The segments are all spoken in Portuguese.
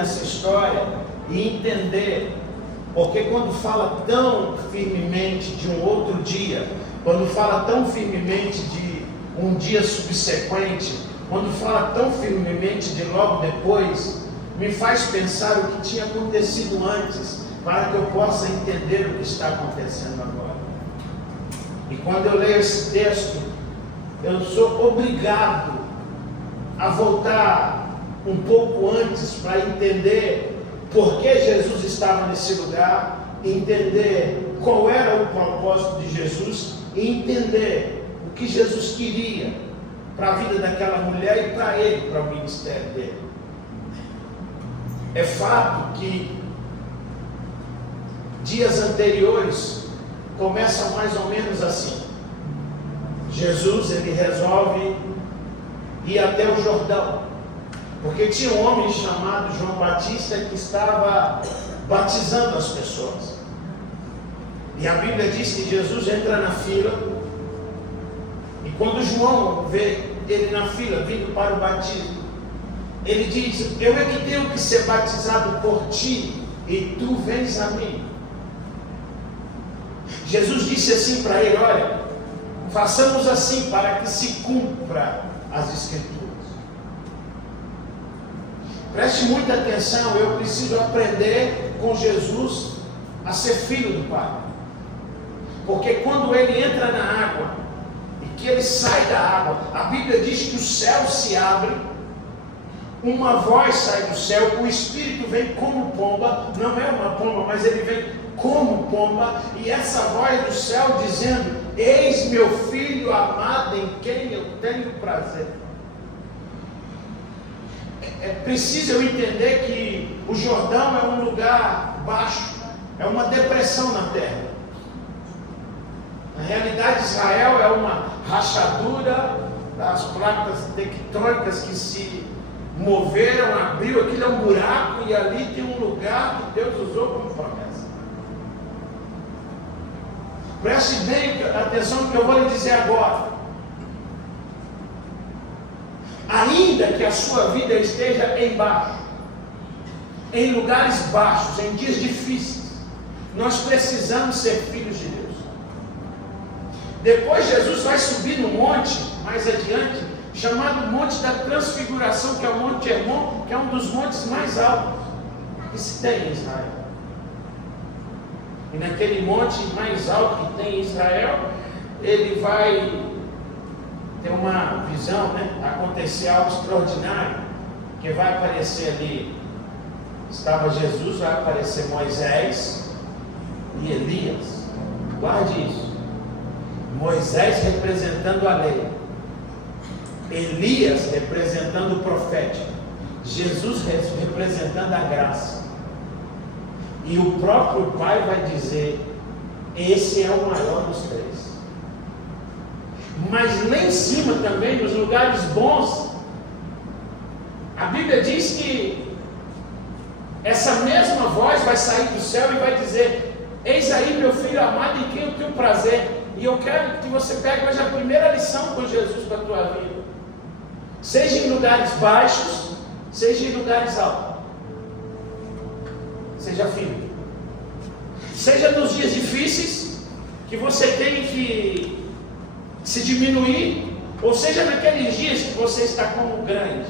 nessa história e entender, porque quando fala tão firmemente de um outro dia, quando fala tão firmemente de um dia subsequente, quando fala tão firmemente de logo depois, me faz pensar o que tinha acontecido antes, para que eu possa entender o que está acontecendo agora. E quando eu leio esse texto, eu sou obrigado a voltar um pouco antes para entender por que Jesus estava nesse lugar, entender qual era o propósito de Jesus e entender o que Jesus queria para a vida daquela mulher e para ele, para o ministério dele. É fato que dias anteriores começam mais ou menos assim. Jesus, ele resolve ir até o Jordão, porque tinha um homem chamado João Batista que estava batizando as pessoas. E a Bíblia diz que Jesus entra na fila, e quando João vê ele na fila, vindo para o batismo, ele diz: eu é que tenho que ser batizado por ti, e tu vens a mim. Jesus disse assim para ele: olha, façamos assim para que se cumpra as Escrituras. Preste muita atenção, eu preciso aprender com Jesus a ser filho do Pai. Porque quando ele entra na água e que ele sai da água, a Bíblia diz que o céu se abre, uma voz sai do céu, o Espírito vem como pomba, não é uma pomba, mas ele vem como pomba, e essa voz do céu dizendo: eis meu filho amado em quem eu tenho prazer. É preciso eu entender que o Jordão é um lugar baixo, é uma depressão na terra. Na realidade, Israel é uma rachadura das placas tectônicas que se moveram, abriu, aquilo é um buraco, e ali tem um lugar que Deus usou como promessa. Preste bem atenção no que eu vou lhe dizer agora. Ainda que a sua vida esteja embaixo, em lugares baixos, em dias difíceis, nós precisamos ser filhos de Deus. Depois Jesus vai subir no monte, mais adiante, chamado Monte da Transfiguração, que é o Monte Hermon, que é um dos montes mais altos que se tem em Israel. E naquele monte mais alto que tem em Israel, ele vai ter uma visão, acontecer algo extraordinário, que vai aparecer ali, estava Jesus, vai aparecer Moisés e Elias. Guarde isso. Moisés representando a lei, Elias representando o profético, Jesus representando a graça. E o próprio Pai vai dizer: esse é o maior dos três. Mas lá em cima também, nos lugares bons, a Bíblia diz que essa mesma voz vai sair do céu e vai dizer: eis aí meu filho amado em quem eu tenho prazer. E eu quero que você pegue hoje a primeira lição com Jesus para a tua vida. Seja em lugares baixos, seja em lugares altos. Seja filho. Seja nos dias difíceis, que você tem que se diminuir, ou seja naqueles dias que você está como grande.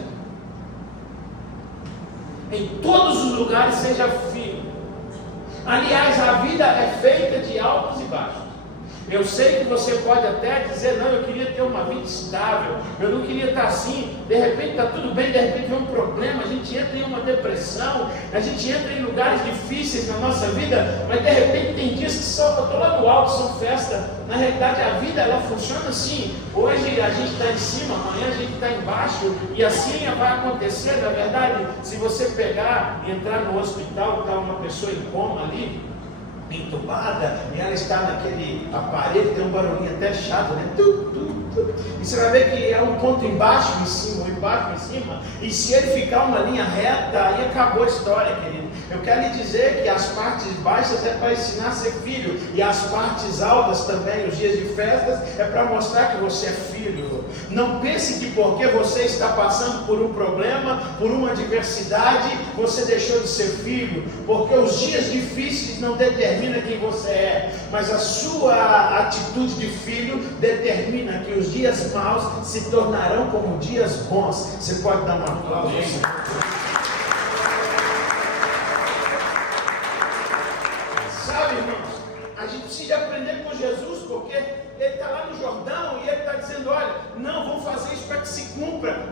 Em todos os lugares seja filho. Aliás, a vida é feita de altos e baixos. Eu sei que você pode até dizer: não, eu queria ter uma vida estável, eu não queria estar assim. De repente está tudo bem, de repente vem um problema, a gente entra em uma depressão, a gente entra em lugares difíceis na nossa vida, mas de repente tem dias que só eu estou lá no alto, são festa. Na realidade a vida ela funciona assim: hoje a gente está em cima, amanhã a gente está embaixo, e assim vai acontecer. Na verdade, se você pegar e entrar no hospital, está uma pessoa em coma ali, entubada, e ela está naquele aparelho, tem um barulhinho até chato, né? E você vai ver que é um ponto embaixo em cima, embaixo em cima, e se ele ficar uma linha reta, aí acabou a história, querido. Eu quero lhe dizer que as partes baixas é para ensinar a ser filho, e as partes altas também, os dias de festas, é para mostrar que você é filho. Não pense que porque você está passando por um problema, por uma adversidade, você deixou de ser filho, porque os dias difíceis não determinam quem você é, mas a sua atitude de filho determina que os dias maus se tornarão como dias bons. Você pode dar uma aplauso? Sabe, irmãos, a gente precisa aprender com Jesus, porque ele está lá no Jordão e ele está dizendo: olha, não, vamos fazer isso para que se cumpra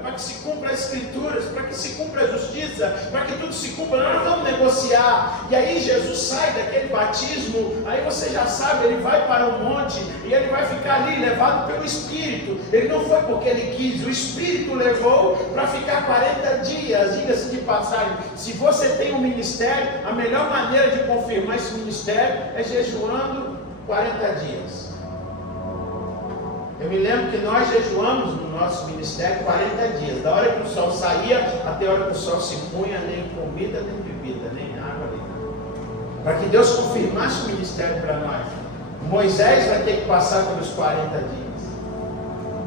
as Escrituras, para que se cumpra a justiça, para que tudo se cumpra. Nós não vamos negociar. E aí Jesus sai daquele batismo, aí você já sabe, ele vai para o monte e ele vai ficar ali levado pelo Espírito. Ele não foi porque ele quis, o Espírito levou para ficar 40 dias. Diga-se de passagem, se você tem um ministério, a melhor maneira de confirmar esse ministério é jejuando 40 dias. Eu me lembro que nós jejuamos no nosso ministério 40 dias, da hora que o sol saía até a hora que o sol se punha, nem comida, nem bebida, nem água, nem nada. Para que Deus confirmasse o ministério para nós. Moisés vai ter que passar pelos 40 dias,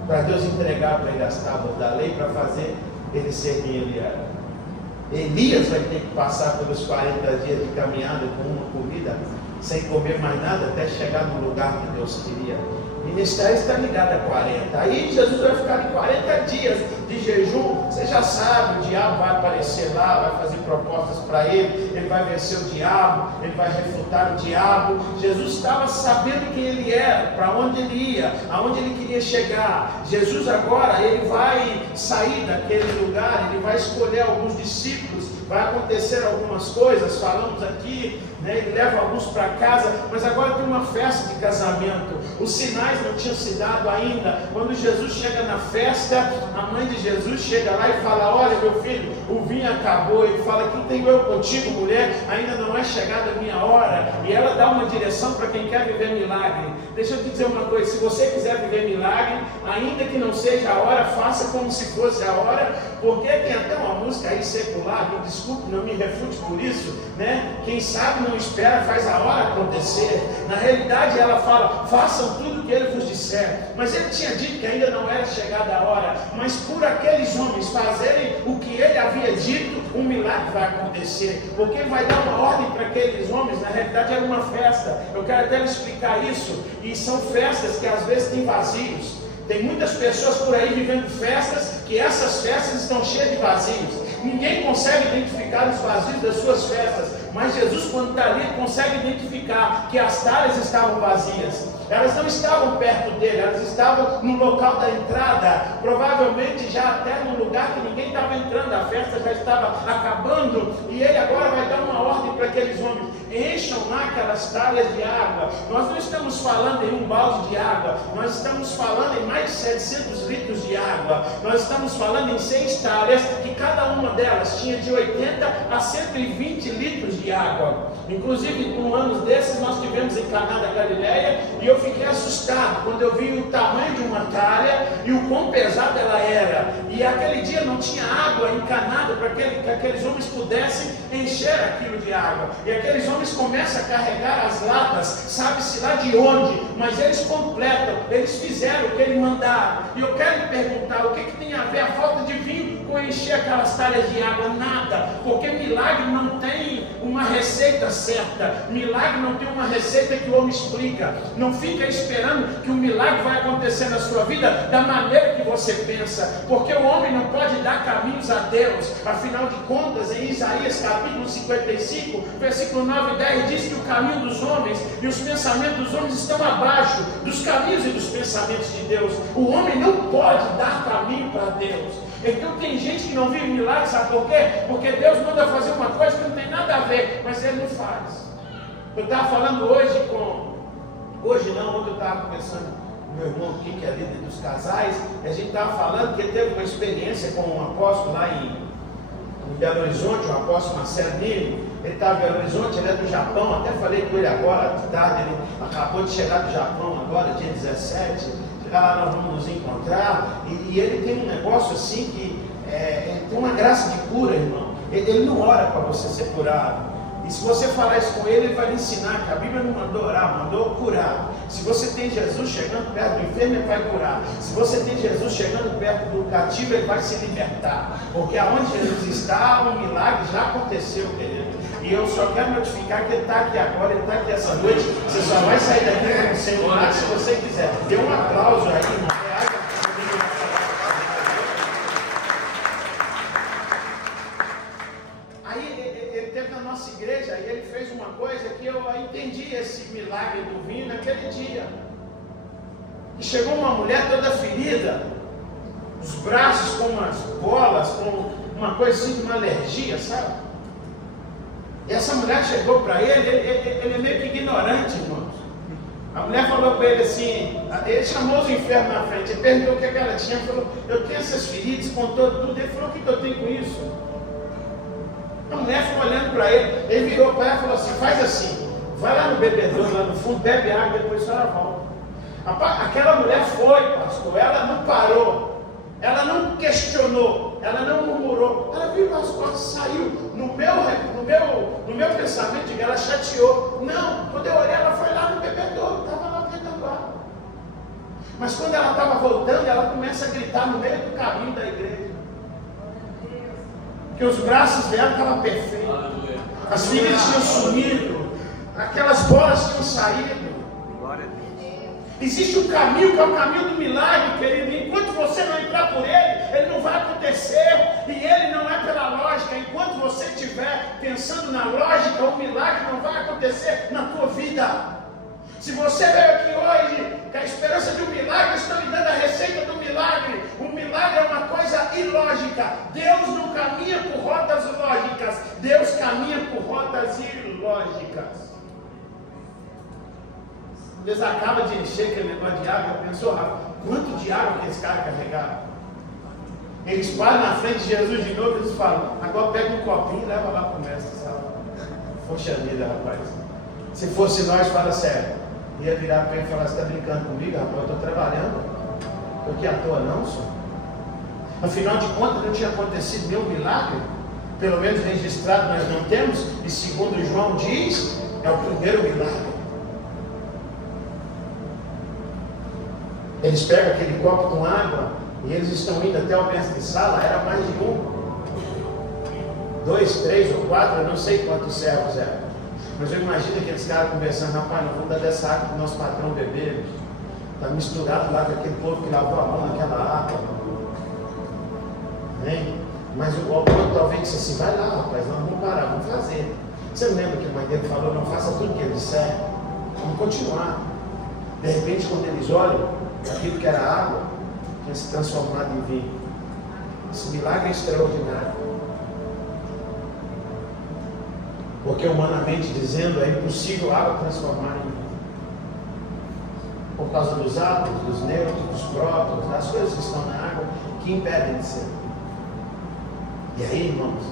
para Deus entregar para ele as tábuas da lei, para fazer ele ser quem ele era. Elias vai ter que passar pelos 40 dias de caminhada com uma comida, sem comer mais nada, até chegar no lugar que Deus queria. O ministério está ligado a 40. Aí Jesus vai ficar em 40 dias de jejum. Você já sabe, o diabo vai aparecer lá, vai fazer propostas para ele vai vencer o diabo, ele vai refutar o diabo. Jesus estava sabendo quem ele era, para onde ele ia, aonde ele queria chegar. Jesus agora, ele vai sair daquele lugar, ele vai escolher alguns discípulos, vai acontecer algumas coisas, falamos aqui, né? Ele leva alguns para casa, mas agora tem uma festa de casamento. Os sinais não tinham se dado ainda. Quando Jesus chega na festa, a mãe de Jesus chega lá e fala: olha, meu filho, o vinho acabou. Ele fala: que tenho eu contigo, mulher, ainda não é chegada a minha hora. E ela dá uma direção para quem quer viver milagre. Deixa eu te dizer uma coisa: se você quiser viver milagre, ainda que não seja a hora, faça como se fosse a hora, porque tem até uma música aí secular, me desculpe, não me refute por isso, né? Quem sabe não espera, faz a hora acontecer. Na realidade ela fala: façam tudo o que ele vos disser. Mas ele tinha dito que ainda não era chegada a hora, mas por aqueles homens fazerem o que ele havia dito, um milagre vai acontecer, porque ele vai dar uma ordem para aqueles homens. Na realidade era uma festa. Eu quero até explicar isso. E são festas que às vezes têm vazios. Tem muitas pessoas por aí vivendo festas, que essas festas estão cheias de vazios. Ninguém consegue identificar os vazios das suas festas, mas Jesus, quando está ali, consegue identificar que as talhas estavam vazias. Elas não estavam perto dele, elas estavam no local da entrada, provavelmente já até num lugar que ninguém estava entrando, a festa já estava acabando, e ele agora vai dar uma ordem para aqueles homens: encham lá aquelas talhas de água. Nós não estamos falando em um balde de água, nós estamos falando em mais de 700 litros de água. Nós estamos falando em 6 talhas, que cada uma delas tinha de 80 a 120 litros de água. Inclusive, um ano desses, nós estivemos em Caná da Galileia, e eu fiquei assustado quando eu vi o tamanho de uma talha e o quão pesada ela era. E aquele dia não tinha água encanada para que aqueles homens pudessem encher aquilo de água. E aqueles homens começam a carregar as latas, sabe-se lá de onde, mas eles completam, eles fizeram o que ele mandaram. E eu quero lhe perguntar: o que tem a ver a falta de vinho com encher aquelas talhas de água? Nada, porque milagre não tem uma receita certa, milagre não tem uma receita que o homem explica. Não fica esperando que o milagre vai acontecer na sua vida da maneira que você pensa, porque o homem não pode dar caminhos a Deus. Afinal de contas, em Isaías capítulo 55, versículo 9 e 10, diz que o caminho dos homens e os pensamentos dos homens estão abaixo dos caminhos e dos pensamentos de Deus. O homem não pode dar caminho para Deus. Então tem gente que não vive milagre, sabe por quê? Porque Deus manda fazer uma coisa que não tem nada a ver, mas Ele não faz. Eu estava falando hoje ontem eu estava conversando com meu irmão aqui, que é líder dos casais, e a gente estava falando que ele teve uma experiência com um apóstolo lá em Belo Horizonte, o apóstolo Marcelo Nilo. Ele estava em Belo Horizonte, ele é do Japão, até falei com ele agora, de tarde, ele acabou de chegar do Japão agora, dia 17. Chegar lá, nós vamos nos encontrar. E ele tem um negócio assim que ele tem uma graça de cura, irmão. Ele não ora para você ser curado. E se você falar isso com ele, ele vai lhe ensinar que a Bíblia não mandou orar, mandou curar. Se você tem Jesus chegando perto do enfermo, ele vai curar. Se você tem Jesus chegando perto do cativo, ele vai se libertar. Porque aonde Jesus está, um milagre já aconteceu, querido. E eu só quero notificar que ele está aqui agora, ele está aqui essa noite. Você só vai sair daqui sem o milagre se você quiser. Dê um aplauso aí, irmão. Igreja, e ele fez uma coisa que eu entendi esse milagre do vinho naquele dia. E chegou uma mulher toda ferida, os braços com umas bolas, com uma coisa assim de uma alergia, sabe? E essa mulher chegou para ele é meio que ignorante, irmãos. A mulher falou para ele assim, ele chamou os enfermos na frente, ele perguntou o que ela tinha, falou, eu tenho essas feridas, contou tudo, ele falou, o que eu tenho com isso? A mulher ficou olhando para ele virou para ela e falou assim, faz assim, vai lá no bebedouro, lá no fundo, bebe água e depois a senhora volta. Aquela mulher foi, pastor, ela não parou, ela não questionou, ela não murmurou, ela viu as costas, saiu. No meu pensamento, ela chateou. Não, quando eu olhei, ela foi lá no bebedouro, estava lá pegando água. Mas quando ela estava voltando, ela começa a gritar no meio do caminho da igreja. Que os braços dela estavam perfeitos, as feridas tinham sumido, aquelas bolas tinham saído. Existe um caminho que é o caminho do milagre, querido. Enquanto você não entrar por ele não vai acontecer. E ele não é pela lógica. Enquanto você estiver pensando na lógica, o milagre não vai acontecer na tua vida. Se você veio aqui hoje com a esperança de um milagre, estou lhe dando a receita do milagre. O milagre é uma coisa ilógica. Deus não caminha por rotas lógicas. Deus caminha por rotas ilógicas. Deus acaba de encher aquele negócio de água. Pensou, Rafa, quanto de água que esse cara carregava? Eles param na frente de Jesus de novo e eles falam, agora pega um copinho e leva lá para o mestre, sabe? Poxa vida, rapaz. Se fosse nós, fala sério. Ia virar para ele e falar, você está brincando comigo, rapaz? Eu estou trabalhando. Estou aqui à toa não, senhor. Afinal de contas, não tinha acontecido nenhum milagre. Pelo menos registrado nós não temos. E segundo João diz, é o primeiro milagre. Eles pegam aquele copo com água e eles estão indo até o mestre de sala. Era mais de 2, 3 ou 4, eu não sei quantos servos eram. Mas eu imagino aqueles caras conversando, rapaz, não vamos dar dessa água para o nosso patrão beber. Está misturado lá com aquele povo que lavou a mão naquela água. Né? Mas o outro talvez disse assim, vai lá, rapaz, nós vamos parar, vamos fazer. Você não lembra que a mãe dele falou, não faça tudo o que ele disser. Vamos continuar. De repente, quando eles olham, aquilo que era água, tinha se transformado em vinho. Esse milagre é extraordinário. Porque humanamente dizendo, é impossível a água transformar em vinho. Por causa dos átomos, dos nêutrons, dos prótons, das coisas que estão na água, que impedem de ser. E aí, irmãos,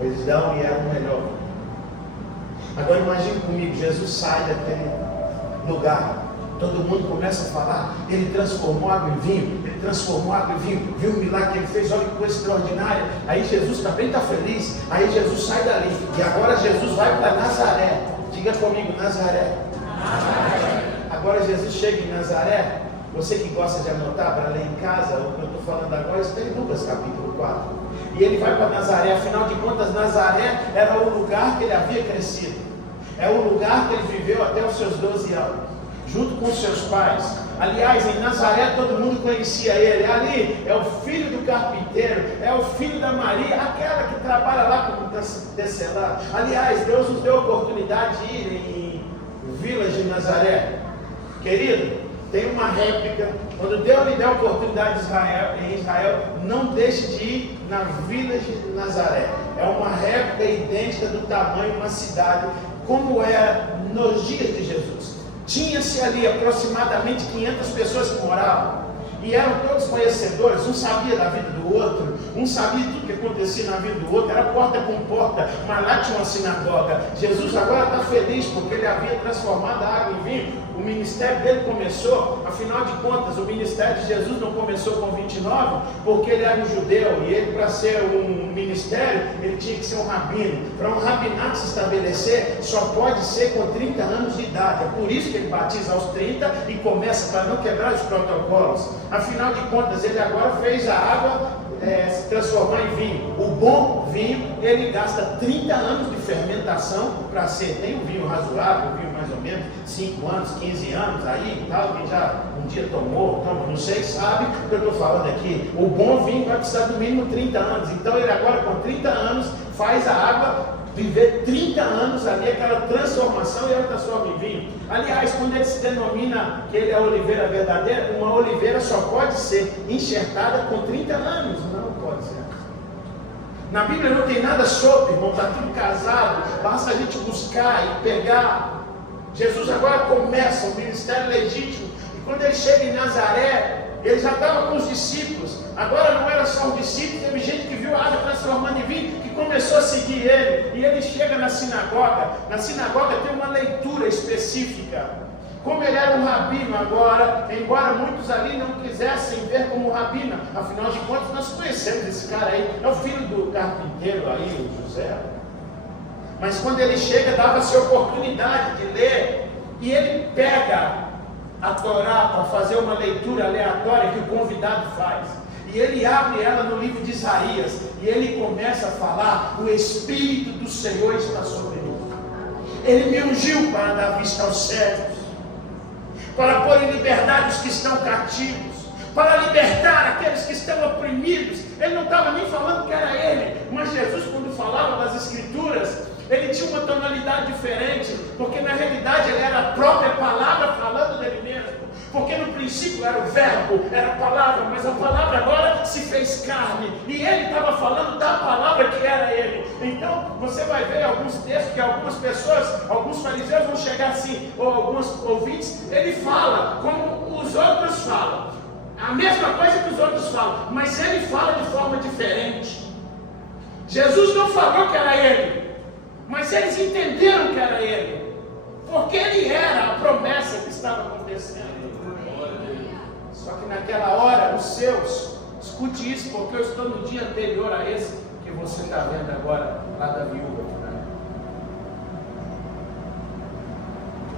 eles dão e é o melhor. Agora imagine comigo, Jesus sai daquele lugar. Todo mundo começa a falar, ele transformou água em vinho, ele transformou água em vinho, viu o milagre que ele fez, olha que coisa extraordinária. Aí Jesus também está feliz, aí Jesus sai dali, e agora Jesus vai para Nazaré. Diga comigo, Nazaré. Agora Jesus chega em Nazaré. Você que gosta de anotar para ler em casa, o que eu estou falando agora está em Lucas capítulo 4. E ele vai para Nazaré, afinal de contas, Nazaré era o lugar que ele havia crescido, é o lugar que ele viveu até os seus 12 anos. Junto com seus pais. Aliás, em Nazaré todo mundo conhecia ele. Ali é o filho do carpinteiro, é o filho da Maria, aquela que trabalha lá como tecelã. Aliás, Deus nos deu a oportunidade de ir em Village de Nazaré. Querido, tem uma réplica. Quando Deus lhe der a oportunidade em Israel, não deixe de ir na Village de Nazaré. É uma réplica idêntica do tamanho de uma cidade, como era nos dias de Jesus. Tinha-se ali aproximadamente 500 pessoas que moravam. e eram todos conhecedores, um sabia da vida do outro, um sabia tudo que acontecia na vida do outro, era porta com porta, mas lá tinha uma sinagoga. Jesus agora está feliz porque ele havia transformado a água em vinho. O ministério dele começou, afinal de contas, o ministério de Jesus não começou com 29, porque ele era um judeu, e ele, para ser um ministério, ele tinha que ser um rabino. Para um rabinato se estabelecer, só pode ser com 30 anos de idade. É por isso que ele batiza aos 30 e começa, para não quebrar os protocolos. Afinal de contas, ele agora fez a água se transformar em vinho. O bom vinho, ele gasta 30 anos de fermentação para ser. Tem um vinho razoável, um vinho mais ou menos 5 anos, 15 anos aí, tal, quem já um dia tomou, não sei, sabe o que eu estou falando aqui. O bom vinho vai precisar do mínimo 30 anos. Então ele agora com 30 anos faz a água viver 30 anos ali, aquela transformação, e ela transforma em vinho. Aliás, quando ele se denomina que ele é a oliveira verdadeira, uma oliveira só pode ser enxertada com 30 anos, não pode ser. Na Bíblia não tem nada sobre, irmão, está tudo casado, basta a gente buscar e pegar. Jesus agora começa o ministério legítimo, e quando ele chega em Nazaré, ele já estava com os discípulos. Agora não era só os discípulos, teve gente que viu a água transformando em vinho, que começou a seguir ele. E ele chega na sinagoga. Na sinagoga tem uma leitura específica. Como ele era um rabino agora, embora muitos ali não quisessem ver como um rabino, afinal de contas nós conhecemos esse cara aí, é o filho do carpinteiro aí, o José. Mas quando ele chega, dava-se oportunidade de ler, e ele pega a Torá para fazer uma leitura aleatória que o convidado faz. E ele abre ela no livro de Isaías, e ele começa a falar: o Espírito do Senhor está sobre mim. Ele me ungiu para dar vista aos cegos, para pôr em liberdade os que estão cativos, para libertar aqueles que estão oprimidos. Ele não estava nem falando que era ele, mas Jesus, quando falava das Escrituras, ele tinha uma tonalidade diferente, porque na realidade ele era a própria palavra falando dele mesmo. Porque no princípio era o verbo, era a palavra, mas a palavra agora se fez carne, e ele estava falando da palavra que era ele. Então você vai ver alguns textos que algumas pessoas, alguns fariseus vão chegar assim, ou alguns ouvintes, ele fala como os outros falam, a mesma coisa que os outros falam, mas ele fala de forma diferente. Jesus não falou que era ele, mas eles entenderam que era ele, porque ele era a promessa que estava acontecendo. Só que naquela hora, os seus, escute isso, porque eu estou no dia anterior a esse que você está vendo agora, lá da viúva. Né?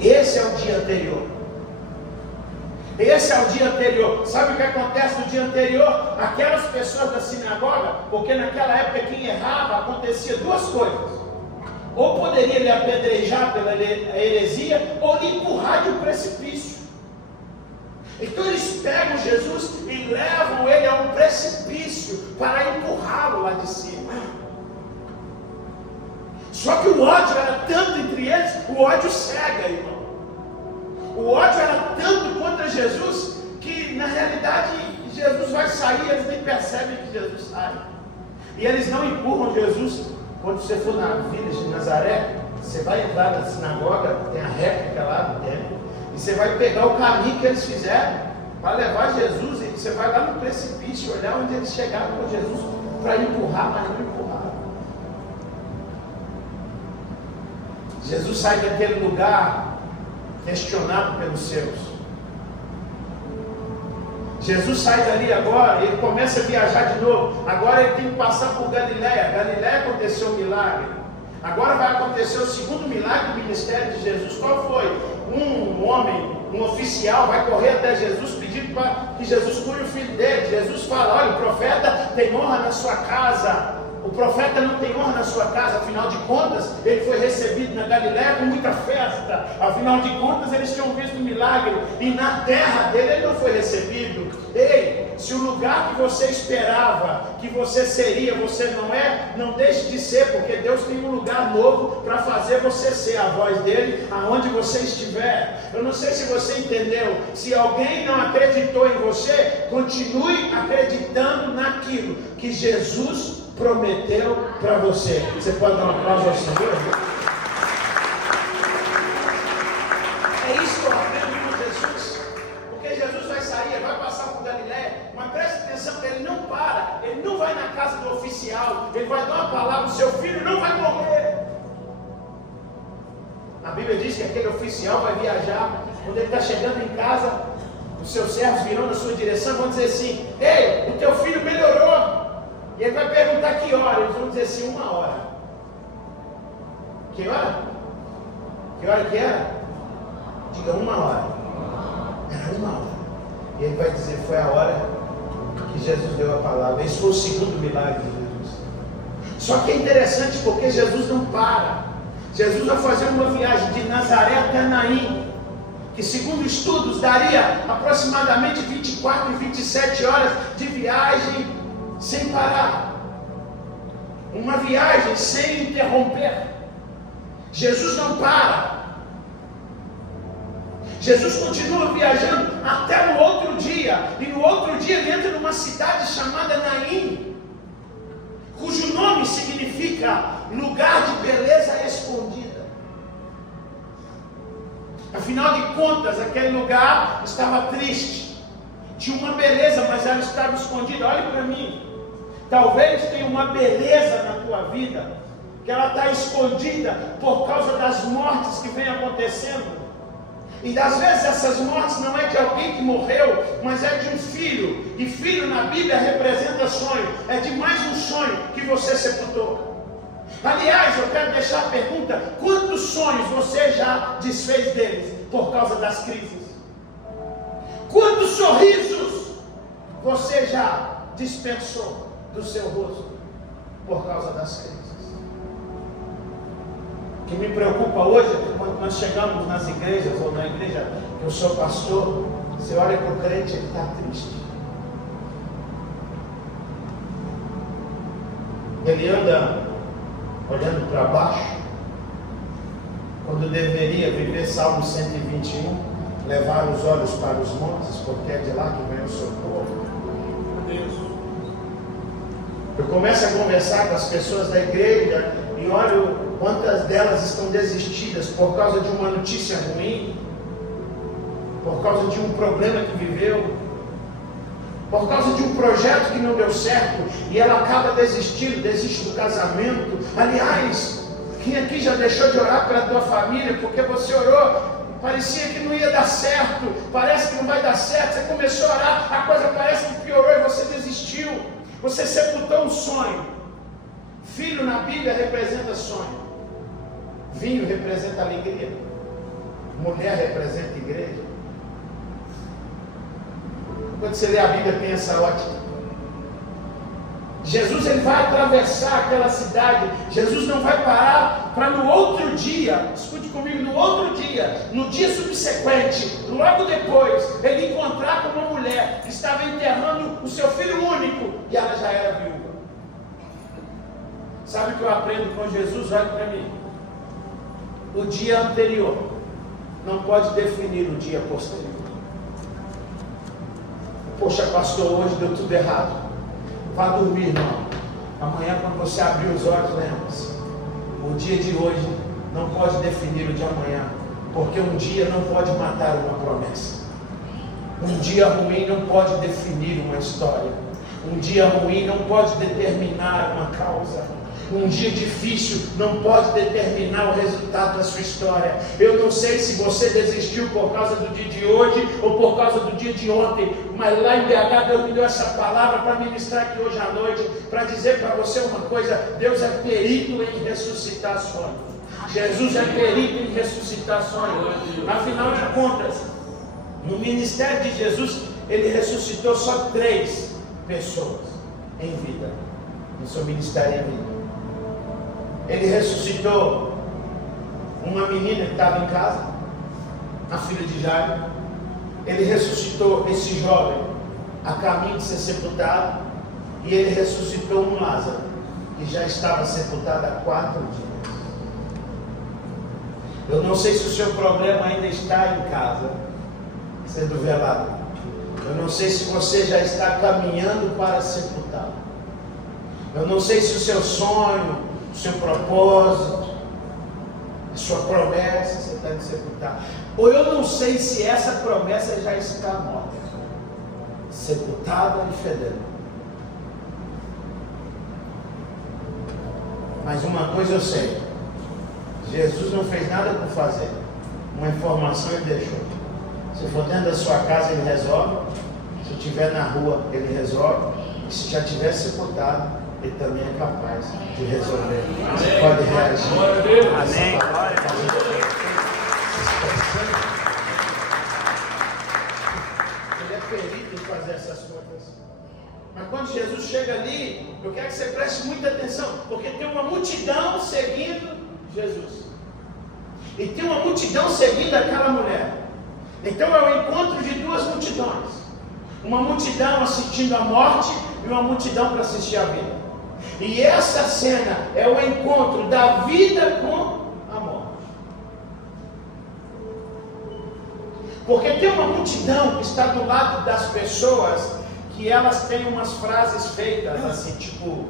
Esse é o dia anterior. Esse é o dia anterior. Sabe o que acontece no dia anterior? Aquelas pessoas da sinagoga, porque naquela época quem errava, acontecia duas coisas. Ou poderia lhe apedrejar pela heresia, ou lhe empurrar de um precipício. Então eles pegam Jesus e levam ele a um precipício para empurrá-lo lá de cima. Só que o ódio era tanto entre eles, o ódio cega, irmão. O ódio era tanto contra Jesus, que na realidade Jesus vai sair, eles nem percebem que Jesus sai. E eles não empurram Jesus. Quando você for na vila de Nazaré, você vai entrar na sinagoga, tem a réplica lá do templo, e você vai pegar o caminho que eles fizeram para levar Jesus, e você vai lá no precipício, olhar onde eles chegaram com Jesus, para empurrar, mas não empurraram. Jesus sai daquele lugar questionado pelos seus. Jesus sai dali agora, ele começa a viajar de novo. Agora ele tem que passar por Galiléia. Galiléia aconteceu um milagre. Agora vai acontecer o segundo milagre do ministério de Jesus. Qual foi? Um homem, um oficial, vai correr até Jesus pedindo para que Jesus cure o filho dele. Jesus fala: olha, o profeta tem honra na sua casa. O profeta não tem honra na sua casa, afinal de contas, ele foi recebido na Galiléia com muita festa. Afinal de contas, eles tinham visto um milagre, e na terra dele ele não foi recebido. Ei, se o lugar que você esperava que você seria, você não é, não deixe de ser, porque Deus tem um lugar novo para fazer você ser a voz dele, aonde você estiver. Eu não sei se você entendeu. Se alguém não acreditou em você, continue acreditando naquilo que Jesus prometeu para você. Você pode dar um aplauso ao Senhor? É isso que eu aprendo com Jesus. Porque Jesus vai sair, vai passar por Galiléia, oficial, ele vai dar uma palavra, seu filho não vai morrer. A Bíblia diz que aquele oficial vai viajar, quando ele está chegando em casa, os seus servos virão na sua direção e vão dizer assim: ei, o teu filho melhorou. E ele vai perguntar que hora, eles vão dizer assim: 1 hora. Que hora? Que hora que era? Diga 1 hora. Era 1 hora. E ele vai dizer: foi a hora que Jesus deu a palavra. Esse foi o segundo milagre de Jesus. Só que é interessante porque Jesus não para. Jesus vai fazer uma viagem de Nazaré até Naim, que segundo estudos daria aproximadamente 24 e 27 horas de viagem sem parar. Uma viagem sem interromper. Jesus não para. Jesus continua viajando até no outro dia. E no outro dia ele entra numa cidade chamada Naim, cujo nome significa lugar de beleza escondida. Afinal de contas, aquele lugar estava triste. Tinha uma beleza, mas ela estava escondida. Olhe para mim. Talvez tenha uma beleza na tua vida que ela está escondida por causa das mortes que vem acontecendo. E às vezes essas mortes não é de alguém que morreu, mas é de um filho. E filho na Bíblia representa sonho. É de mais um sonho que você sepultou. Aliás, eu quero deixar a pergunta: quantos sonhos você já desfez deles por causa das crises? Quantos sorrisos você já dispensou do seu rosto por causa das crises? O que me preocupa hoje é que quando nós chegamos nas igrejas, ou na igreja que eu sou pastor, você olha para o crente, ele está triste. Ele anda olhando para baixo, quando deveria viver Salmo 121, levar os olhos para os montes, porque é de lá que vem o socorro. Eu começo a conversar com as pessoas da igreja e olho quantas delas estão desistidas por causa de uma notícia ruim, por causa de um problema que viveu, por causa de um projeto que não deu certo, e ela acaba desistindo, desiste do casamento. Aliás, quem aqui já deixou de orar pela tua família, porque você orou, parecia que não ia dar certo, parece que não vai dar certo, você começou a orar, a coisa parece que piorou e você desistiu, você sepultou um sonho. Filho na Bíblia representa sonho, vinho representa alegria, mulher representa igreja. Quando você lê a Bíblia tem essa ótica. Jesus ele vai atravessar aquela cidade. Jesus não vai parar para no outro dia, escute comigo, no outro dia, no dia subsequente, logo depois, ele encontrar com uma mulher que estava enterrando o seu filho único e ela já era viúva. Sabe o que eu aprendo com Jesus? Olha para mim. O dia anterior não pode definir o dia posterior. Poxa, pastor, hoje deu tudo errado. Vá dormir, irmão. Amanhã, quando você abrir os olhos, lembre-se: o dia de hoje não pode definir o de amanhã, porque um dia não pode matar uma promessa. Um dia ruim não pode definir uma história. Um dia ruim não pode determinar uma causa. Um dia difícil não pode determinar o resultado da sua história. Eu não sei se você desistiu por causa do dia de hoje ou por causa do dia de ontem, mas lá em BH Deus me deu essa palavra para ministrar aqui hoje à noite, para dizer para você uma coisa: Deus é perito em ressuscitar sonhos. Jesus é perito em ressuscitar sonhos. Afinal de contas, no ministério de Jesus, ele ressuscitou só 3 pessoas em vida, no seu ministério em vida. Ele ressuscitou uma menina que estava em casa, a filha de Jairo. Ele ressuscitou esse jovem a caminho de ser sepultado. E ele ressuscitou um Lázaro que já estava sepultado há 4 dias. Eu não sei se o seu problema ainda está em casa, sendo velado. Eu não sei se você já está caminhando para sepultá-lo. Eu não sei se o seu sonho, o seu propósito, a sua promessa, você está de sepultar. Ou eu não sei se essa promessa já está morta, sepultada e fedendo. Mas uma coisa eu sei: Jesus não fez nada por fazer. Uma informação ele deixou. Se for dentro da sua casa, ele resolve. Se estiver na rua, ele resolve. E se já tiver sepultado, ele também é capaz de resolver. Você pode reagir. Amém. Glória a Deus. Ele é perito em fazer essas coisas. Mas quando Jesus chega ali, eu quero que você preste muita atenção, porque tem uma multidão seguindo Jesus. E tem uma multidão seguindo aquela mulher. Então é o encontro de duas multidões. Uma multidão assistindo a morte e uma multidão para assistir a vida. E essa cena é o encontro da vida com a morte. Porque tem uma multidão que está do lado das pessoas que elas têm umas frases feitas assim, tipo,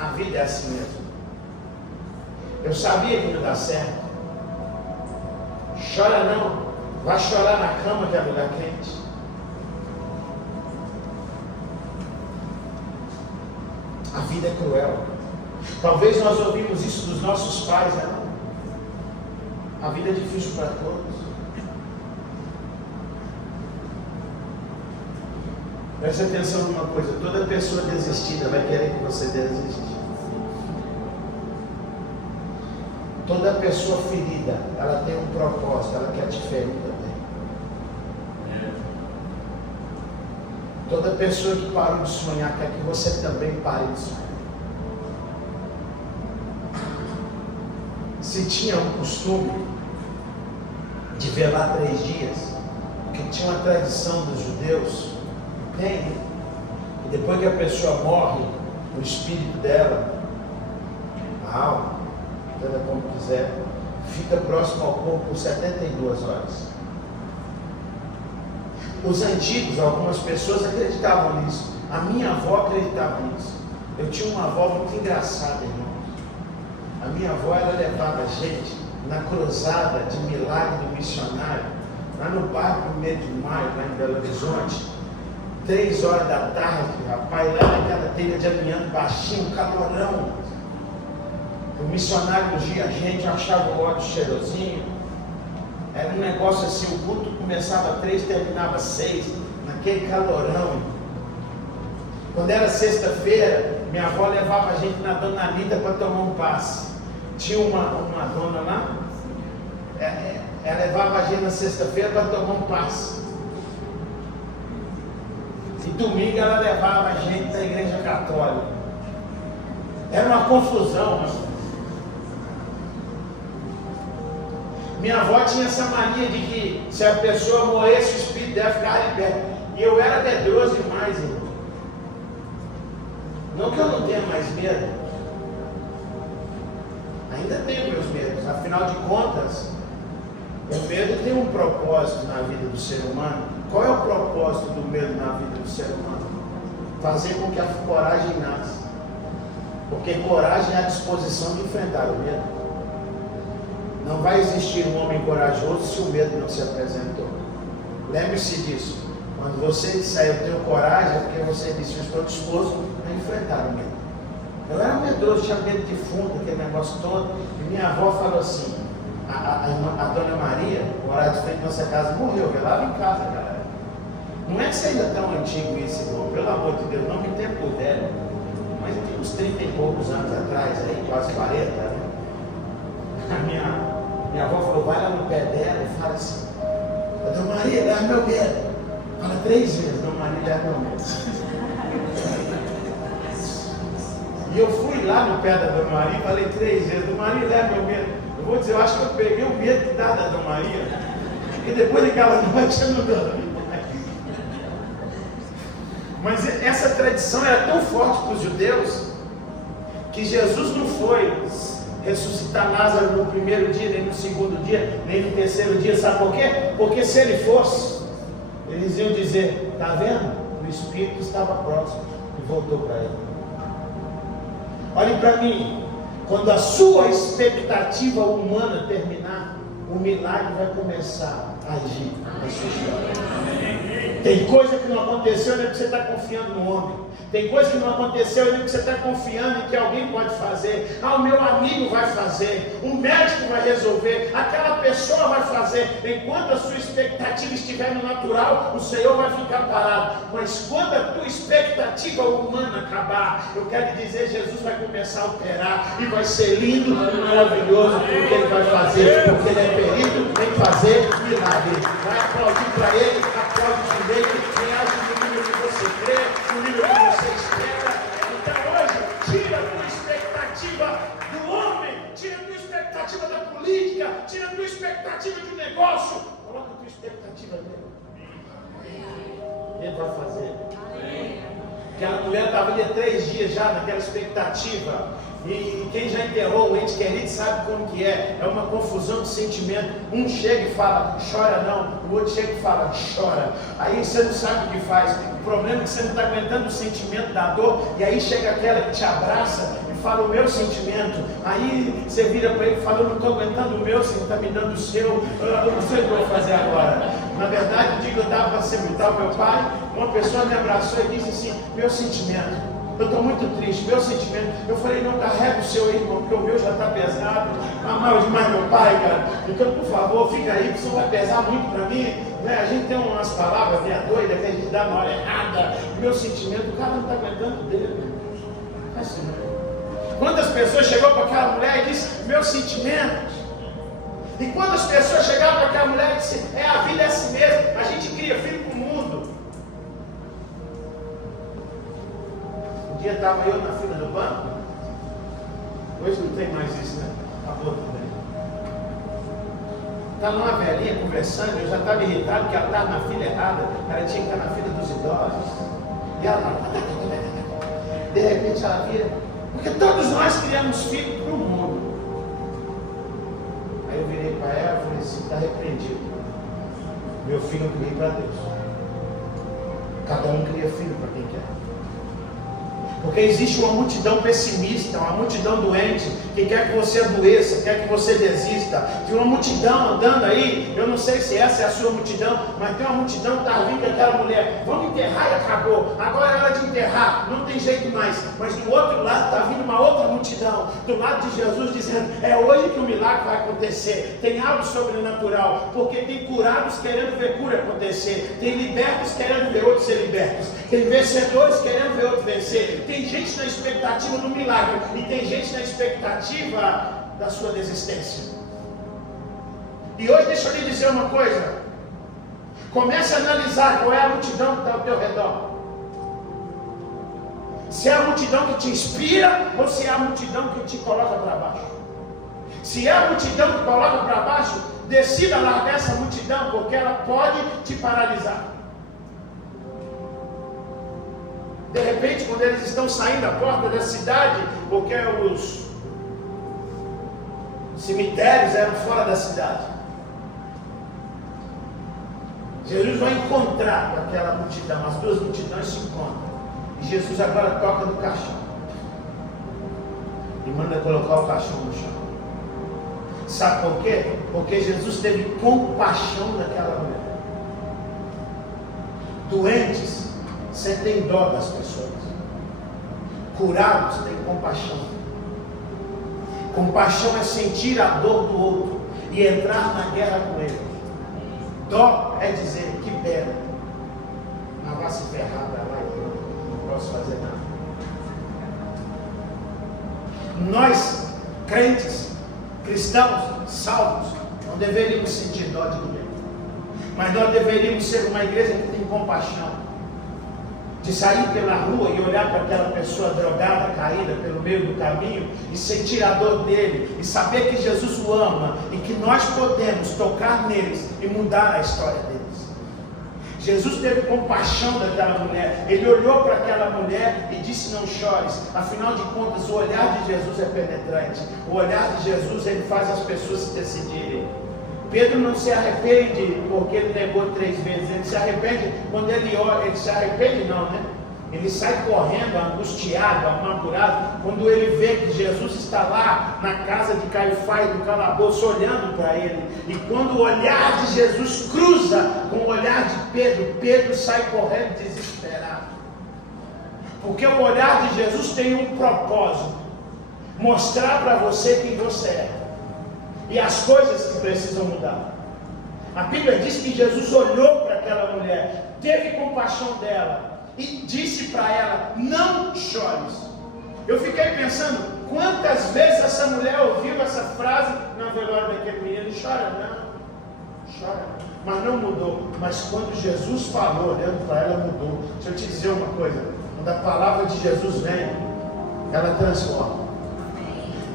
a vida é assim mesmo. Eu sabia que não dá certo. Chora não, vai chorar na cama que é lugar quente. A vida é cruel. Talvez nós ouvimos isso dos nossos pais, né? A vida é difícil para todos. Preste atenção numa coisa: toda pessoa desistida vai querer que você desista. Toda pessoa ferida, ela tem um propósito, ela quer te ferir também. Toda pessoa que parou de sonhar quer que você também pare de sonhar. Se tinha um costume de velar 3 dias, porque tinha uma tradição dos judeus, tem, e depois que a pessoa morre, o espírito dela, a alma, entenda como quiser, fica próximo ao corpo por 72 horas. Os antigos, algumas pessoas acreditavam nisso. A minha avó acreditava nisso. Eu tinha uma avó muito engraçada, irmãos. A minha avó, ela levava a gente na cruzada de milagre do missionário, lá no bairro 1º de Maio, lá em Belo Horizonte, 3 horas da tarde, rapaz, lá naquela telha de amianto baixinho, calorão. O missionário ungia a gente, eu achava o óleo cheirosinho. Era um negócio assim, o culto começava 3, terminava 6, naquele calorão. Quando era sexta-feira, minha avó levava a gente na Dona Lida para tomar um passe. Tinha uma dona lá, ela levava a gente na sexta-feira para tomar um passe. E domingo ela levava a gente da igreja católica. Era uma confusão, mas minha avó tinha essa mania de que se a pessoa morresse, o espírito dela ficava em pé. E eu era medroso demais, irmão. Não que eu não tenha mais medo. Ainda tenho meus medos. Afinal de contas, o medo tem um propósito na vida do ser humano. Qual é o propósito do medo na vida do ser humano? Fazer com que a coragem nasça. Porque coragem é a disposição de enfrentar o medo. Não vai existir um homem corajoso se o medo não se apresentou. Lembre-se disso. Quando você disser eu tenho coragem, é porque você disse eu estou disposto a enfrentar o medo. Eu era medroso, tinha medo de fundo, aquele negócio todo. E minha avó falou assim, a dona Maria, morava de frente da nossa casa, morreu, velava em casa, galera. Não é que você ainda é tão antigo isso, irmão, pelo amor de Deus, não me tempo por dela. Mas tem uns 30 e poucos anos atrás, aí, quase 40, né? A minha avó falou, vai lá no pé dela e fala assim, Dona Maria, leva meu medo. Fala 3 vezes, Dona Maria, leva meu medo. E eu fui lá no pé da Dona Maria e falei 3 vezes, Dona Maria, leva meu medo. Eu vou dizer, eu acho que eu peguei o medo que dá da Dona Maria. E depois daquela noite eu não dormi mais. Mas essa tradição era tão forte para os judeus que Jesus não foi ressuscitar Lázaro no primeiro dia, nem no segundo dia, nem no terceiro dia. Sabe por quê? Porque se ele fosse, eles iam dizer, está vendo? O Espírito estava próximo e voltou para ele. Olhem para mim, quando a sua expectativa humana terminar, o milagre vai começar a agir na sua história. Tem coisa que não aconteceu, não é porque você está confiando no homem. Tem coisa que não aconteceu ainda que você está confiando em que alguém pode fazer. O meu amigo vai fazer, o médico vai resolver, aquela pessoa vai fazer. Enquanto a sua expectativa estiver no natural, o Senhor vai ficar parado. Mas quando a tua expectativa humana acabar, eu quero dizer, Jesus vai começar a operar e vai ser lindo e maravilhoso o que Ele vai fazer, porque Ele é perito em fazer milagre. Vai aplaudir para Ele, aplaude direito, reage no nível que você crê, no nível que você espera. Então hoje, tira a tua expectativa do homem, tira a tua expectativa da política, tira a tua expectativa de um negócio, coloca a tua expectativa nele. Ele vai fazer. Aquela mulher estava ali há 3 dias já naquela expectativa. E quem já enterrou o ente querido sabe como que é. É uma confusão de sentimento. Um chega e fala, chora não. O outro chega e fala, chora. Aí você não sabe o que faz. O problema é que você não está aguentando o sentimento da dor. E aí chega aquela que te abraça e fala o meu sentimento. Aí você vira para ele e fala, eu não estou aguentando o meu, você está me dando o seu. Eu não sei o que eu vou fazer agora. Na verdade, o dia que eu estava para sepultar o meu pai, uma pessoa me abraçou e disse assim, meu sentimento. Eu estou muito triste, meu sentimento. Eu falei, não carrega o seu aí, irmão, porque o meu já está pesado. Amava demais meu pai, cara. Então, por favor, fica aí, porque isso vai pesar muito para mim. Né? A gente tem umas palavras meia doida que a gente dá na hora errada. Meu sentimento, o cara não está aguentando dele. É assim, né? Quantas pessoas chegou para aquela mulher e disse, meus sentimentos? E quantas pessoas chegaram para aquela mulher e disse, a vida é assim mesmo, a gente cria filho para o mundo. Um dia estava eu na fila do banco, hoje não tem mais isso, né? Acabou também. Estava uma velhinha conversando, eu já estava irritado porque ela estava na fila errada, ela tinha que estar na fila dos idosos. E ela estava, de repente ela vira, porque todos nós criamos filhos para o mundo. Aí eu virei para ela e falei assim, está repreendido. Meu filho eu criei para Deus. Cada um cria filho para quem quer. Porque existe uma multidão pessimista, uma multidão doente, que quer que você adoeça, quer que você desista. Tem uma multidão andando aí, eu não sei se essa é a sua multidão, mas tem uma multidão que está vindo aquela mulher, vamos enterrar e acabou, agora é hora de enterrar, não tem jeito mais. Mas do outro lado está vindo uma outra multidão, do lado de Jesus dizendo, é hoje que o milagre vai acontecer. Tem algo sobrenatural, porque tem curados querendo ver cura acontecer, tem libertos querendo ver outros ser libertos, tem vencedores querendo ver outros vencer. Tem gente na expectativa do milagre e tem gente na expectativa da sua desistência. E hoje deixa eu lhe dizer uma coisa. Comece a analisar qual é a multidão que está ao teu redor. Se é a multidão que te inspira ou se é a multidão que te coloca para baixo. Se é a multidão que coloca para baixo, decida largar essa multidão, porque ela pode te paralisar. De repente, quando eles estão saindo da porta da cidade, porque os cemitérios eram fora da cidade, Jesus vai encontrar com aquela multidão, as duas multidões se encontram, e Jesus agora toca no caixão, e manda colocar o caixão no chão. Sabe por quê? Porque Jesus teve compaixão daquela mulher. Doentes sentem dó das pessoas, curados têm compaixão. Compaixão é sentir a dor do outro e entrar na guerra com ele. Dó é dizer, que pena, mas vai se ferrar para lá e eu não posso fazer nada. Nós, crentes, cristãos, salvos, não deveríamos sentir dó de ninguém, mas nós deveríamos ser uma igreja que tem compaixão. De sair pela rua e olhar para aquela pessoa drogada, caída pelo meio do caminho e sentir a dor dele e saber que Jesus o ama e que nós podemos tocar neles e mudar a história deles. Jesus teve compaixão daquela mulher. Ele olhou para aquela mulher e disse, não chores. Afinal de contas, o olhar de Jesus é penetrante. O olhar de Jesus, ele faz as pessoas se decidirem. Pedro não se arrepende porque ele negou 3 vezes. Ele se arrepende quando ele ora. Ele se arrepende não, né? Ele sai correndo, angustiado, amargurado, quando ele vê que Jesus está lá na casa de Caifás, no calabouço, olhando para ele. E quando o olhar de Jesus cruza com o olhar de Pedro, Pedro sai correndo desesperado. Porque o olhar de Jesus tem um propósito: mostrar para você quem você é e as coisas que precisam mudar. A Bíblia diz que Jesus olhou para aquela mulher, teve compaixão dela e disse para ela: não chores. Eu fiquei pensando, quantas vezes essa mulher ouviu essa frase na velório daquele menino: chora não, chora não. Mas não mudou. Mas quando Jesus falou, olhando para ela, mudou. Deixa eu te dizer uma coisa: quando a palavra de Jesus vem, ela transforma.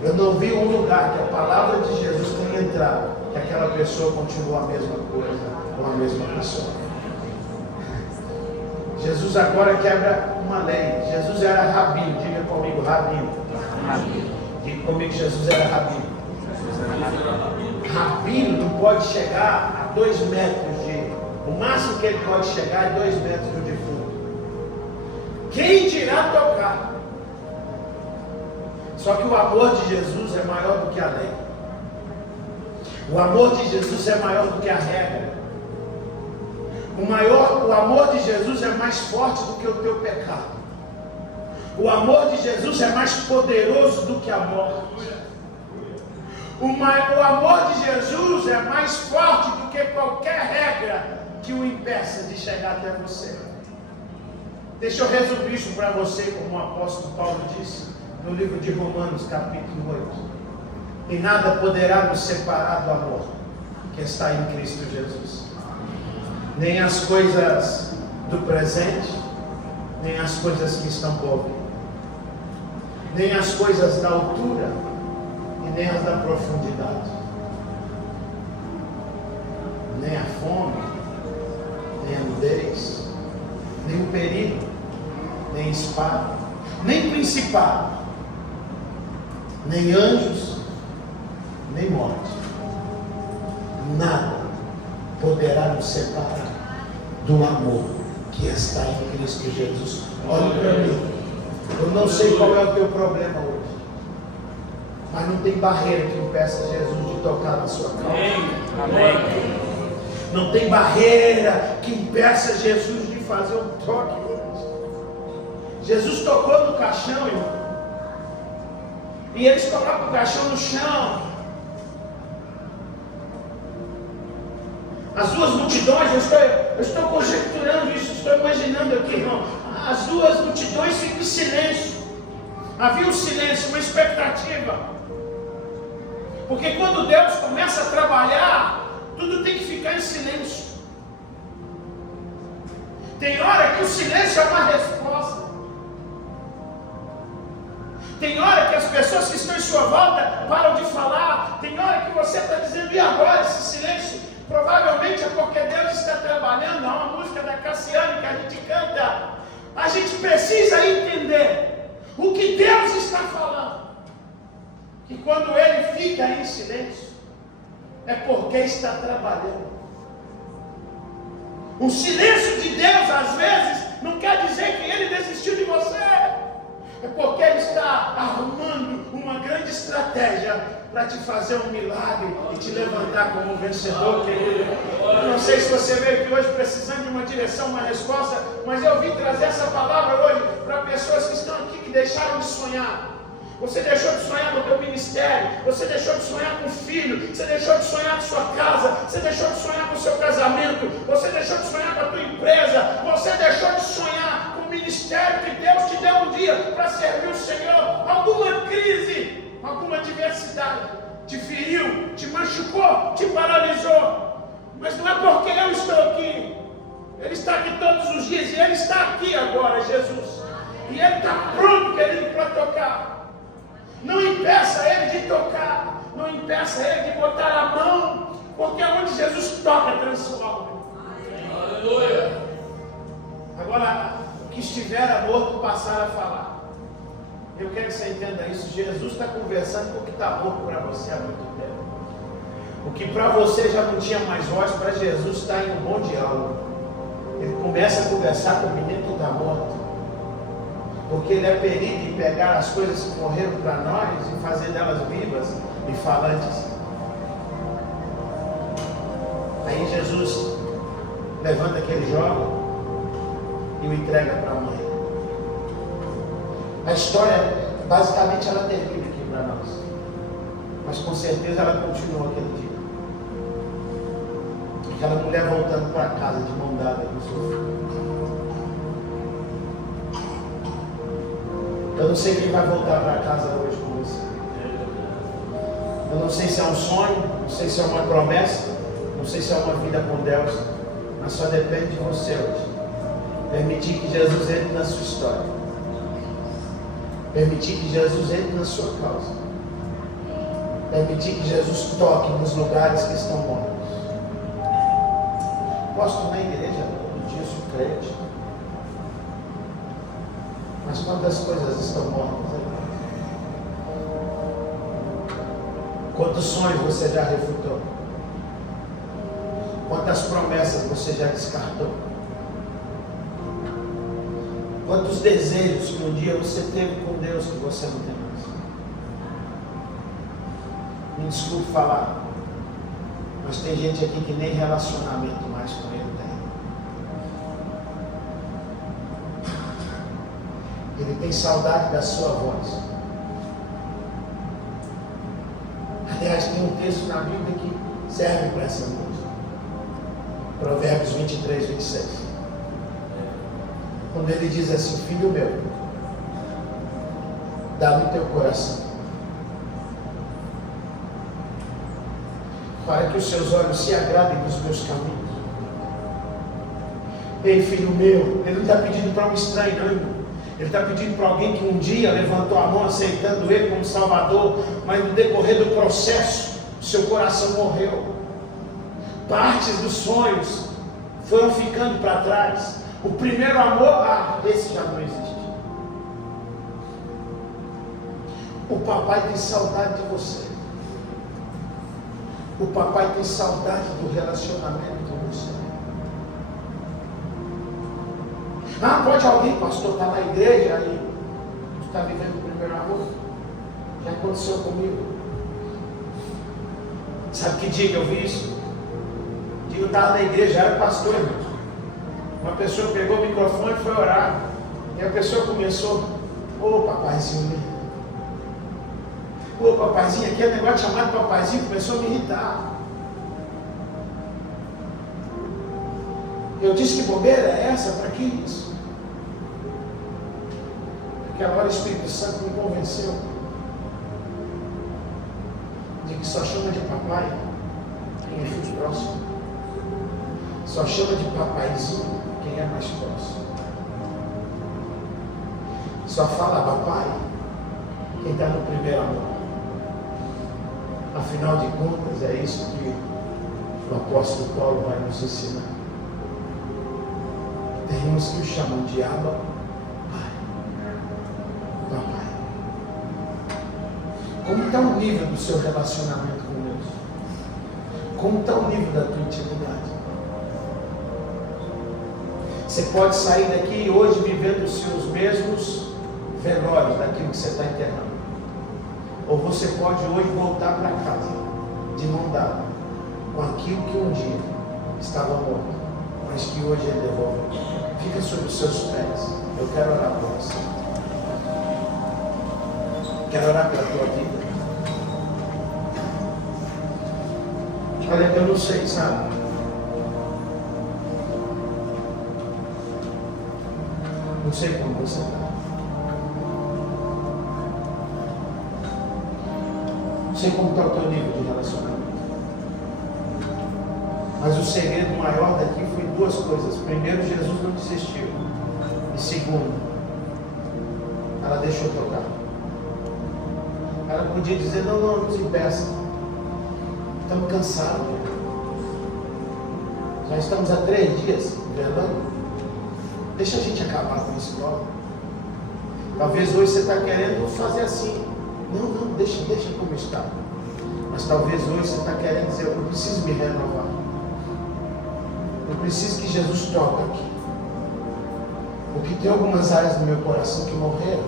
Eu não vi um lugar que a palavra de Jesus tenha entrado que aquela pessoa continua a mesma coisa, ou a mesma pessoa. Jesus agora quebra uma lei. Jesus era rabino. Diga comigo, rabino. Diga comigo, Jesus era rabino. Rabino não pode chegar a 2 metros de... O máximo que ele pode chegar é 2 metros do defunto. Quem dirá tocar? Só que o amor de Jesus é maior do que a lei. O amor de Jesus é maior do que a regra. O amor de Jesus é mais forte do que o teu pecado. O amor de Jesus é mais poderoso do que a morte. O amor de Jesus é mais forte do que qualquer regra que o impeça de chegar até você. Deixa eu resumir isso para você, como o apóstolo Paulo disse no livro de Romanos, capítulo 8. E nada poderá nos separar do amor que está em Cristo Jesus. Nem as coisas do presente, nem as coisas que estão por vir, nem as coisas da altura e nem as da profundidade, nem a fome, nem a nudez, nem o perigo, nem espada, nem principado, nem anjos, nem morte. Nada poderá nos separar do amor que está em Cristo Jesus. Olha para mim. Eu não sei qual é o teu problema hoje, mas não tem barreira que impeça Jesus de tocar na sua causa. Amém. Não tem barreira que impeça Jesus de fazer um toque. Jesus tocou no caixão, irmão. E eles colocam o caixão no chão. As duas multidões, eu estou conjecturando isso, estou imaginando aqui, irmão. As duas multidões ficam em silêncio. Havia um silêncio, uma expectativa. Porque quando Deus começa a trabalhar, tudo tem que ficar em silêncio. Tem hora que o silêncio é uma resposta. Tem hora que as pessoas que estão em sua volta param de falar. Tem hora que você está dizendo: e agora esse silêncio? Provavelmente é porque Deus está trabalhando. Há uma música da Cassiane que a gente canta. A gente precisa entender o que Deus está falando. Que quando Ele fica em silêncio, é porque está trabalhando. O silêncio de Deus, às vezes, não quer dizer que Ele desistiu de você. É porque Ele está arrumando uma grande estratégia para te fazer um milagre e te levantar como um vencedor, querido. Eu não sei se você veio aqui hoje precisando de uma direção, uma resposta, mas eu vim trazer essa palavra hoje para pessoas que estão aqui, que deixaram de sonhar. Você deixou de sonhar com o teu ministério, você deixou de sonhar com o filho, você deixou de sonhar com sua casa, você deixou de sonhar com o seu casamento, você deixou de sonhar com a tua empresa, você deixou de sonhar com o ministério que Deus te deu um dia para servir o Senhor. Alguma crise, alguma adversidade te feriu, te machucou, te paralisou, mas não é porque eu estou aqui. Ele está aqui todos os dias e Ele está aqui agora, Jesus, e Ele está pronto, querido, para tocar. Não impeça Ele de tocar, não impeça Ele de botar a mão, porque onde Jesus toca, transforma. Aleluia. Agora, o que estiver morto, passar a falar. Eu quero que você entenda isso. Jesus está conversando com o que está morto para você há muito tempo. O que para você já não tinha mais voz, para Jesus está em um bom diálogo. Ele começa a conversar com o menino que está morto, porque Ele é perito em pegar as coisas que morreram para nós e fazer delas vivas e falantes. Aí Jesus levanta aquele jovem e o entrega para a mãe. A história, basicamente, ela termina aqui para nós. Mas com certeza ela continua aquele dia. Aquela mulher voltando para casa de mão dada com o seu filho. Eu não sei quem vai voltar para casa hoje com você. Eu não sei se é um sonho, não sei se é uma promessa, não sei se é uma vida com Deus, mas só depende de você hoje. Permitir que Jesus entre na sua história. Permitir que Jesus entre na sua causa. Permitir que Jesus toque nos lugares que estão mortos. Posso ir na igreja todo dia, sou crente. Mas quantas coisas estão mortas aí? Quantos sonhos você já refutou? Quantas promessas você já descartou? Quantos desejos que um dia você teve com Deus que você não tem mais? Me desculpe falar, mas tem gente aqui que nem relacionamento mais com Ele tem. Ele tem saudade da sua voz. Aliás, tem um texto na Bíblia que serve para essa música. Provérbios 23, 26. Quando ele diz assim: filho meu, dá-me teu coração, para que os seus olhos se agradem dos meus caminhos. Ei, filho meu, ele não está pedindo para um estranho, não, irmão. Ele está pedindo para alguém que um dia levantou a mão aceitando Ele como Salvador, mas no decorrer do processo, o seu coração morreu. Partes dos sonhos foram ficando para trás. O primeiro amor, esse já não existe. O papai tem saudade de você. O papai tem saudade do relacionamento com você. Pode alguém, pastor, estar na igreja e está vivendo o primeiro amor? Já aconteceu comigo. Sabe que dia que eu vi isso? Que eu estava na igreja, era pastor, irmão. Uma pessoa pegou o microfone e foi orar. E a pessoa começou: ô papaizinho, ô papaizinho, aquele negócio chamado papaizinho começou a me irritar. Eu disse: que bobeira é essa? Para que isso? Naquela hora o Espírito Santo me convenceu de que só chama de papai quem é filho próximo. Só chama de papaizinho quem é mais próximo. Só fala papai quem está no primeiro amor. Afinal de contas, é isso que o apóstolo Paulo vai nos ensinar. Tem uns que o chamam de Abba, Pai, Papai. Como está o nível do seu relacionamento com Deus? Como está o nível da tua intimidade? Você pode sair daqui hoje vivendo os seus mesmos velórios daquilo que você está enterrando. Ou você pode hoje voltar para casa de mão dada com aquilo que um dia estava morto, mas que hoje ele devolve. Fica sobre os seus pés. Eu quero orar por você. Quero orar pela tua vida. Olha, eu não sei, sabe? Não sei como você está. Não sei como está o teu nível de relacionamento. Mas o segredo maior daqui foi duas coisas. Primeiro, Jesus não desistiu. E segundo, ela deixou tocar. Ela podia dizer: não nos impeça. Estamos cansados. Já estamos há 3 dias velando. Deixa a gente acabar com isso logo. Talvez hoje você está querendo fazer assim. Não, deixa como está. Mas talvez hoje você está querendo dizer: eu preciso me renovar. Eu preciso que Jesus toque aqui. Porque tem algumas áreas do meu coração que morreram.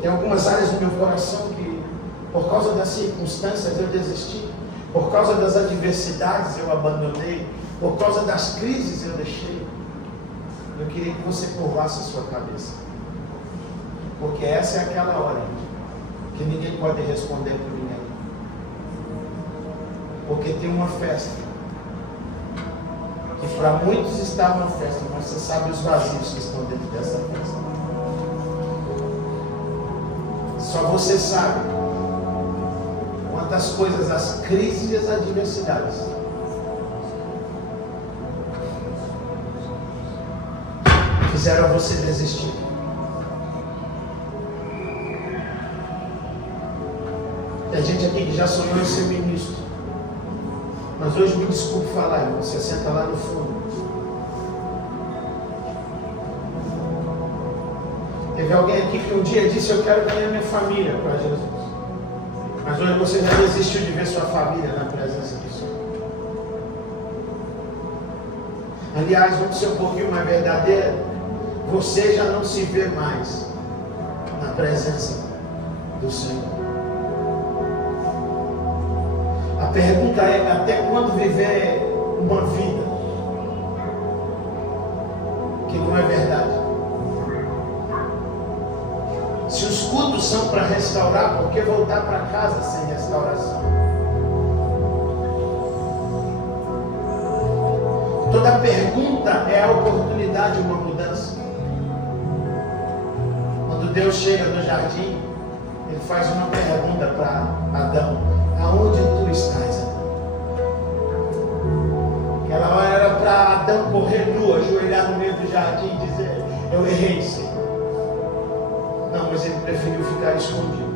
Tem algumas áreas do meu coração que, por causa das circunstâncias, eu desisti. Por causa das adversidades, eu abandonei. Por causa das crises, eu deixei. Eu queria que você curvasse a sua cabeça. Porque essa é aquela hora que ninguém pode responder por ninguém. Porque tem uma festa. Que para muitos está uma festa, mas você sabe os vazios que estão dentro dessa festa. Só você sabe quantas coisas, as crises e as adversidades fizeram você desistir. Tem gente aqui que já sonhou em ser ministro, mas hoje, me desculpe falar, irmão, você senta lá no fundo. Teve alguém aqui que um dia disse: eu quero ganhar minha família para Jesus. Mas hoje você já desistiu de ver sua família na presença do Senhor. Aliás, vamos ser um pouquinho mais verdadeiro. Você já não se vê mais na presença do Senhor. A pergunta é: até quando viver uma vida que não é verdade? Se os cultos são para restaurar, por que voltar para casa sem restauração? Toda pergunta é a oportunidade de uma mudança. Quando Deus chega no jardim, Ele faz uma pergunta para Adão: aonde tu estás, Adão? Aquela hora era para Adão correr nu, ajoelhar no meio do jardim e dizer: eu errei, Senhor. Não, mas ele preferiu ficar escondido.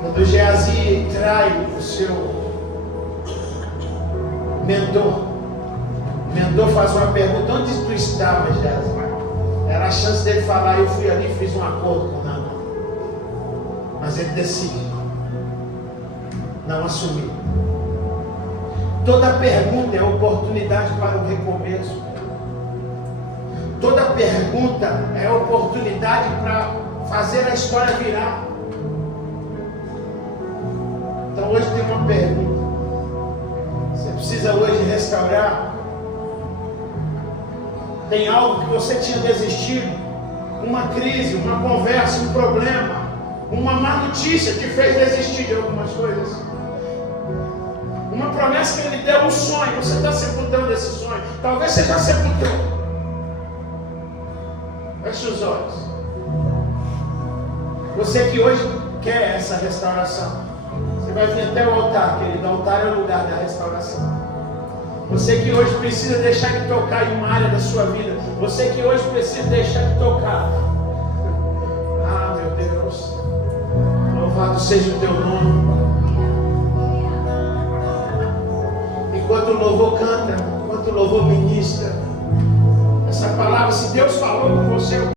Quando Geazi trai o seu mentor, o mentor faz uma pergunta: onde tu estava, Geazi? Era a chance dele falar: eu fui ali e fiz um acordo com Naamã. Mas ele decide não assumir. Toda pergunta é oportunidade para o recomeço. Toda pergunta é oportunidade para fazer a história virar. Então hoje tem uma pergunta. Você precisa hoje restaurar. Tem algo que você tinha desistido. Uma crise, uma conversa, um problema, uma má notícia que fez desistir de algumas coisas. Uma promessa que Ele deu, um sonho. Você está sepultando esse sonho. Talvez você já sepultou. Feche os olhos. Você que hoje quer essa restauração, você vai vir até o altar, querido. O altar é o lugar da restauração. Você que hoje precisa deixar de tocar em uma área da sua vida. Você que hoje precisa deixar de tocar. Ah, meu Deus. Louvado seja o teu nome. Enquanto o louvor canta, enquanto o louvor ministra, essa palavra, se Deus falou com você,